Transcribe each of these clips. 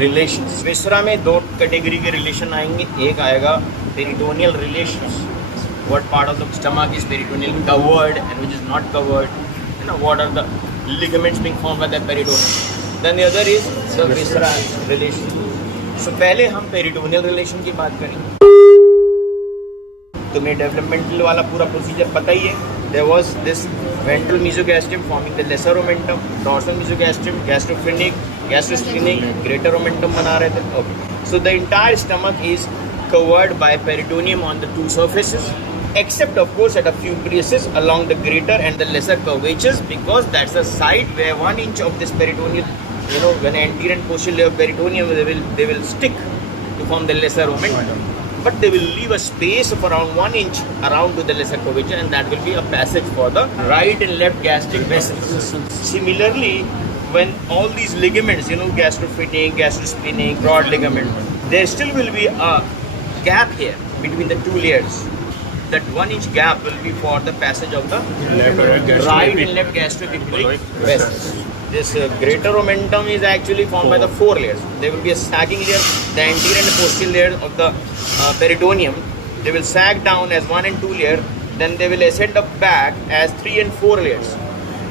Relations. विसरा में दो category के रिलेशन आएंगे, एक आएगा peritoneal relations, what part of the stomach is peritoneal covered and which is not covered, you know, what are the ligaments being formed by the peritoneum. Then the other is the visceral relation. So पहले हम peritoneal relation की बात करेंगे। तुम्हें developmental वाला पूरा procedure पता ही है। There was this ventral mesogastrium forming the lesser omentum, dorsal mesogastrium, gastrophrenic, gastrosplenic, greater omentum बना रहे थे। Okay. So the entire stomach is covered by peritoneum on the two surfaces, except of course at a few places along the greater and the lesser curvatures, because that's the site where 1 inch of this peritoneal, you know, when anterior and posterior layer of peritoneum, they will stick to form the lesser omentum. But they will leave a space of around 1 inch around to the lesser curvature, and that will be a passage for the right and left gastric vessels. Similarly, when all these ligaments, you know, gastrophrenic, gastrosplenic, broad ligament, there still will be a gap here between the two layers. That 1 inch gap will be for the passage of the right and left gastroepiploic vessels. This greater omentum is actually formed by the 4 layers. There will be a sagging layer, the anterior and posterior layer of the peritoneum. They will sag down as 1 and 2 layer, then they will ascend up back as 3 and 4 layers.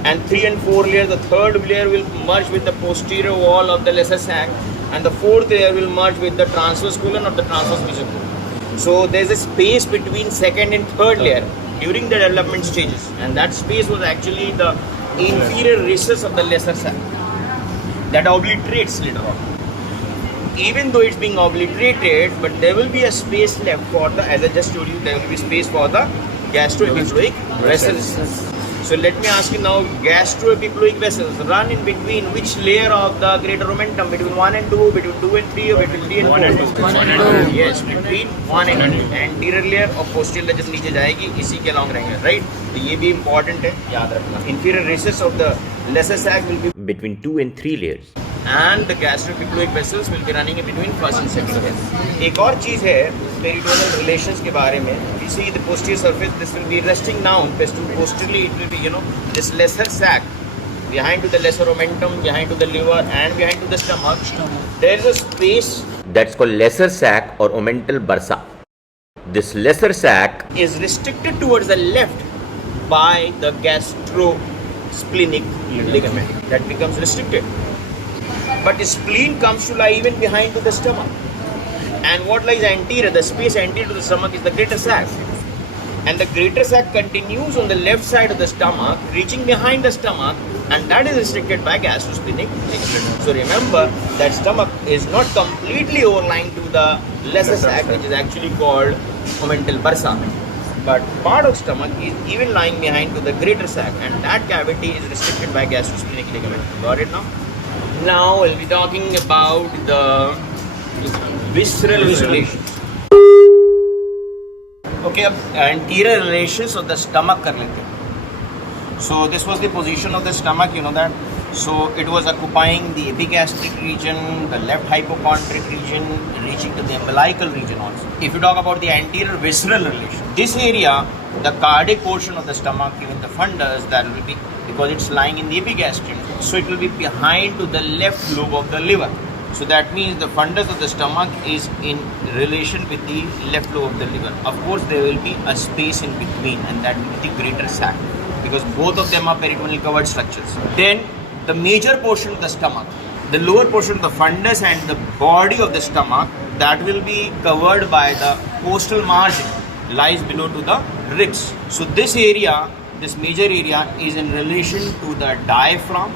And 3 and 4 layers, the third layer will merge with the posterior wall of the lesser sac, and the fourth layer will merge with the transverse colon of the transverse mesocolon. So there is a space between second and third layer during the development stages, and that space was actually the inferior recess of the lesser sac that obliterates later on. Even though it's being obliterated, but there will be a space left for the, as I just told you, there will be space for the gastroepiploic vessels. So let me ask you now, gastroepiploic vessels run in between which layer of the greater omentum? Between 1 and 2, between 2 and 3, or between 3 and 4? 1 and 2. 1 and 2. Yes, between 1 and 2. Anterior layer और posterior layer जब नीचे जाएगी इसी के along रहेंगे, right? तो ये भी important है, याद रखना. Inferior recess of the lesser sac will be between 2 and 3 layers. And the gastroepiploic vessels will be running in between first and second layer. एक और चीज़ है peritoneal relations के बारे में. You see the posterior surface, this will be resting down. Posteriorly it will be, you know, this lesser sac behind to the lesser omentum, behind to the liver, and behind to the stomach. There is a space that's called lesser sac or omental bursa. This lesser sac is restricted towards the left by the gastrosplenic ligament. That becomes restricted. But the spleen comes to lie even behind to the stomach. And what lies anterior, the space anterior to the stomach, is the greater sac. And the greater sac continues on the left side of the stomach, reaching behind the stomach, and that is restricted by gastrosplenic ligament. So remember that stomach is not completely overlying to the lesser sac, which is actually called omental bursa. But part of stomach is even lying behind to the greater sac, and that cavity is restricted by gastrosplenic ligament. Got it now? Now we'll be talking about the visceral relations. Okay, अब anterior relations of the stomach कर लेते हैं. So this was the position of the stomach, you know that. So it was occupying the epigastric region, the left hypochondric region, reaching to the umbilical region also. If you talk about the anterior visceral relation, this area, the cardiac portion of the stomach, even the fundus, that will be, because it's lying in the epigastrium, so it will be behind to the left lobe of the liver. So that means the fundus of the stomach is in relation with the left lobe of the liver. Of course, there will be a space in between, and that will be the greater sac, because both of them are peritoneal covered structures. Then the major portion of the stomach, the lower portion of the fundus and the body of the stomach, that will be covered by the costal margin, lies below to the ribs. So this area, this major area, is in relation to the diaphragm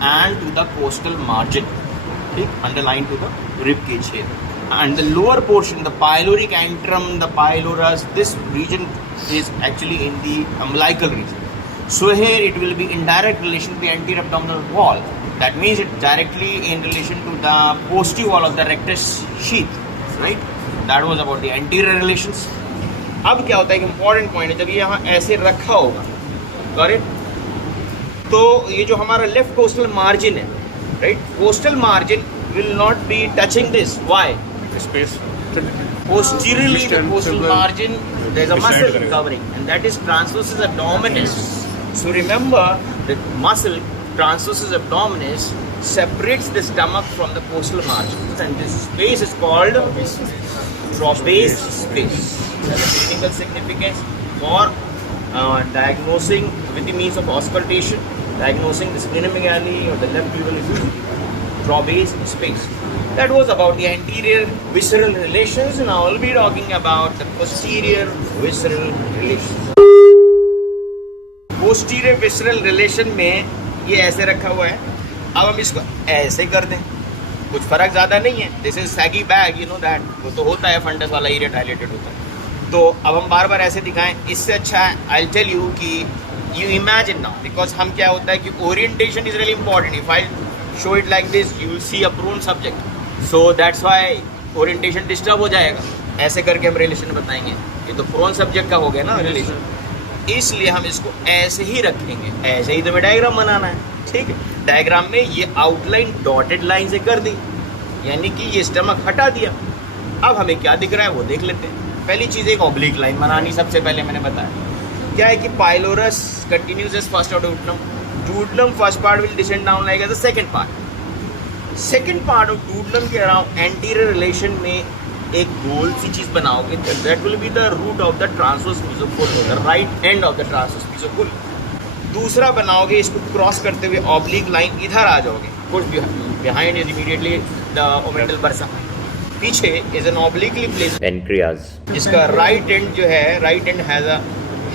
and to the costal margin, okay, underlined to the rib cage here. And the lower portion, the pyloric antrum, the pylorus, this region is actually in the umbilical region. So here it will be in direct relation to the anterior abdominal wall. That means it's directly in relation to the posterior wall of the rectus sheath, right? That was about the anterior relations. अब क्या होता है कि important point है, जब ये यहाँ ऐसे रखा होगा, करेक्ट, तो ये जो हमारा लेफ्ट कोस्टल मार्जिन है, right, coastal margin will not be touching this. Why? Space. Posteriorly, the coastal margin, there is a muscle covering, and that is transversus abdominis. So remember, the muscle transversus abdominis separates the stomach from the costal margins, and this space is called trapezius space. It has a clinical significance for diagnosing with the means of auscultation, diagnosing the splenomegaly or the left pleural effusion. Trapezius space. That was about the anterior visceral relations. Now I'll be talking about the posterior visceral relations. Posterior visceral relation में ये ऐसे रखा हुआ है. अब हम इसको ऐसे कर दें, कुछ फर्क ज़्यादा नहीं है. This is saggy bag, you know that. वो तो होता है, फंडस वाला एरिया डायलेटेड होता है. तो अब हम बार बार ऐसे दिखाएं, इससे अच्छा है आई विल टेल यू कि यू इमेजिन नाउ, बिकॉज हम क्या होता है कि orientation is really important. If I show it like this you will see a prone subject, so that's why orientation disturb हो जाएगा. ऐसे करके हम रिलेशन बताएंगे. ये तो प्रोन सब्जेक्ट का हो गया ना रिलेशन, इसलिए हम इसको ऐसे ही रखेंगे. ऐसे ही तो हमें डायग्राम बनाना है. ठीक है, डायग्राम में ये आउटलाइन डॉटेड लाइन से कर दी, यानी कि ये स्टमक हटा दिया. अब हमें क्या दिख रहा है वो देख लेते हैं. पहली चीज़ एक ऑब्लिक लाइन बनानी, सबसे पहले मैंने बताया क्या है कि pylorus continues as first of duodenum. Duodenum first part will descend down like as the second part. Second part of duodenum के अराउंड एंटीरियर रिलेशन में एक गोल सी चीज़ बनाओगे, that will be the root of the transverse mesocolon, the right end of the transverse mesocolon. दूसरा बनाओगे, इसको cross करते हुए ऑब्लिक लाइन इधर आ जाओगे. कुछ behind is immediately the omental bursa. पीछे is an obliquely placed pancreas. इसका राइट एंड जो है, right end has a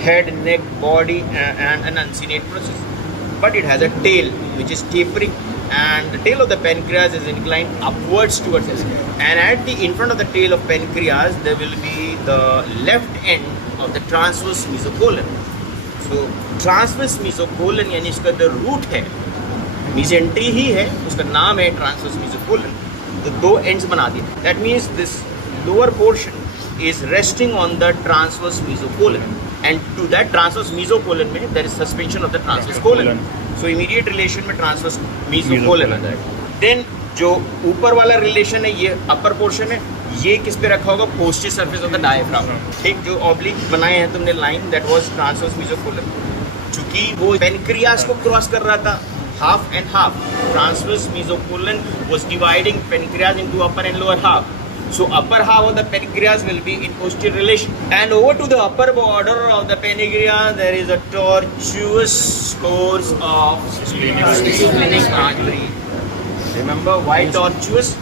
head, neck, body and an uncinate process, but it has a tail which is tapering, and the tail of the pancreas is inclined upwards towards the center. And at the in front of the tail of pancreas there will be the left end of the transverse mesocolon. So transverse mesocolon यानी इसका the root है, mesentery ही है, उसका नाम है transverse mesocolon. तो दो ends बना दिए. That means this lower portion is resting on the transverse mesocolon. And to that transverse mesocolon में there is suspension of the transverse colon. So immediate relation में transverse mesocolon आ जाएगा. Then जो ऊपर वाला relation है ये upper portion है, ये किस पे रखा होगा? posterior surface of the diaphragm. ठीक, जो oblique बनाए हैं तुमने line, that was transverse mesocolon. चूँकि वो pancreas को cross कर रहा था, half and half. Transverse mesocolon was dividing pancreas into upper and lower half. So upper half of the pancreas will be in posterior relation, and over to the upper border of the pancreas there is a tortuous course of splenic artery. Remember why tortuous?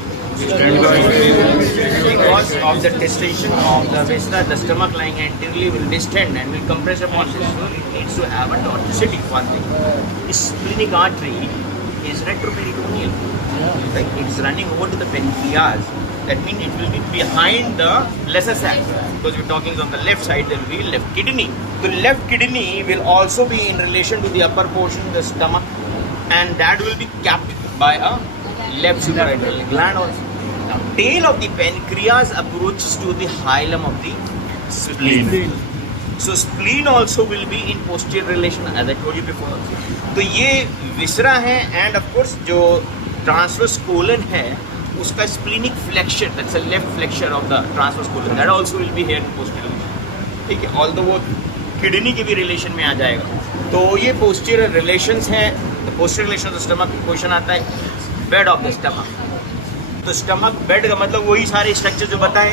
Because of the distension of the viscera, the stomach lying anteriorly will distend and will compress upon this. So it needs to have a tortuosity. One thing. Splenic artery is retroperitoneal. Right? It is running over to the pancreas. That means it will be behind the lesser sac. Because we're talking on the left side, there will be left kidney. The left kidney will also be in relation to the upper portion of the stomach, and that will be capped by a left suprarenal gland also. Now, tail of the pancreas approaches to the hilum of the spleen. So spleen also will be in posterior relation, as I told you before. तो ये viscera है, and of course जो transverse colon है उसका splenic flexion, that's a left flexion of the transverse colon, that also will be here in posterior. ठीक है, although वो kidney के भी रिलेशन में आ जाएगा. तो ये पोस्टीरियर रिलेशंस हैं. तो posterior relation of stomach question आता है, बेड ऑफ द स्टमक. तो स्टमक बेड का मतलब वही सारे स्ट्रक्चर जो बताएं,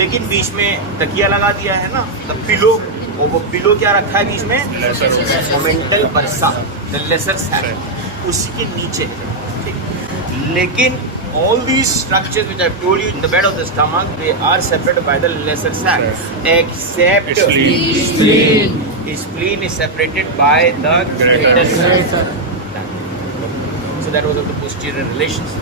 लेकिन बीच में तकिया लगा दिया है ना, द पिलो. और वो पिलो क्या रखा है बीच में? ओमेंटल बर्सा, द लेसर सैक, उसी के नीचे. लेकिन all these structures which I've told you in the bed of the stomach, they are separated by the lesser sac, except spleen. Spleen is separated by the greater sac. So that was of the posterior relations.